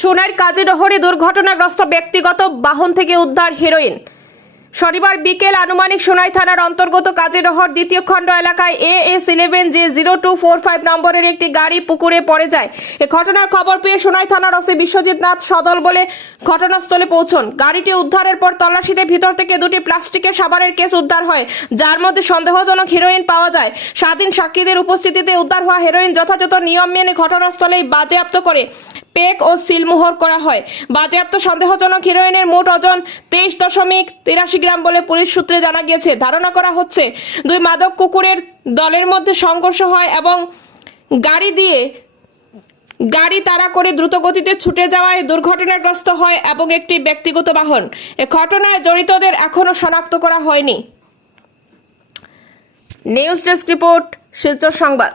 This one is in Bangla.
সোনার কাজীডহরে দুর্ঘটনাগ্রস্ত ব্যক্তিগত বাহন থেকে উদ্ধার হেরোইন। শনিবার বিকেল আনুমানিক সোনাই থানার অন্তর্গত কাজীডহর দ্বিতীয় খণ্ড এলাকায় AS11J0245 নম্বরের একটি গাড়ি পুকুরে পড়ে যায়। এ ঘটনার খবর পেয়ে সোনাই থানার ওসি বিশ্বজিৎ নাথ সদল বলে ঘটনাস্থলে পৌঁছন। গাড়িটি উদ্ধারের পর তল্লাশিতে ভিতর থেকে দুটি প্লাস্টিকের সাবানের কেস উদ্ধার হয়, যার মধ্যে সন্দেহজনক হেরোইন পাওয়া যায়। স্বাধীন সাক্ষীদের উপস্থিতিতে উদ্ধার হওয়া হেরোইন যথাযথ নিয়ম মেনে ঘটনাস্থলেই বাজেয়াপ্ত করে পেক ও সিলমোহর করা হয়। বাজেয়াপ্ত সন্দেহজনক হিরোইনের মোট ওজন 23.83 গ্রাম বলে পুলিশ সূত্রে জানা গিয়েছে। ধারণা করা হচ্ছে দুই মাদক কুকুরের দলের মধ্যে সংঘর্ষ হয় এবং গাড়ি তাড়া করে দ্রুত গতিতে ছুটে যাওয়ায় দুর্ঘটনাগ্রস্ত হয় এবং একটি ব্যক্তিগত বাহন। এ ঘটনায় জড়িতদের এখনো শনাক্ত করা হয়নি। নিউজ ডেস্ক রিপোর্ট, শিলচর সংবাদ।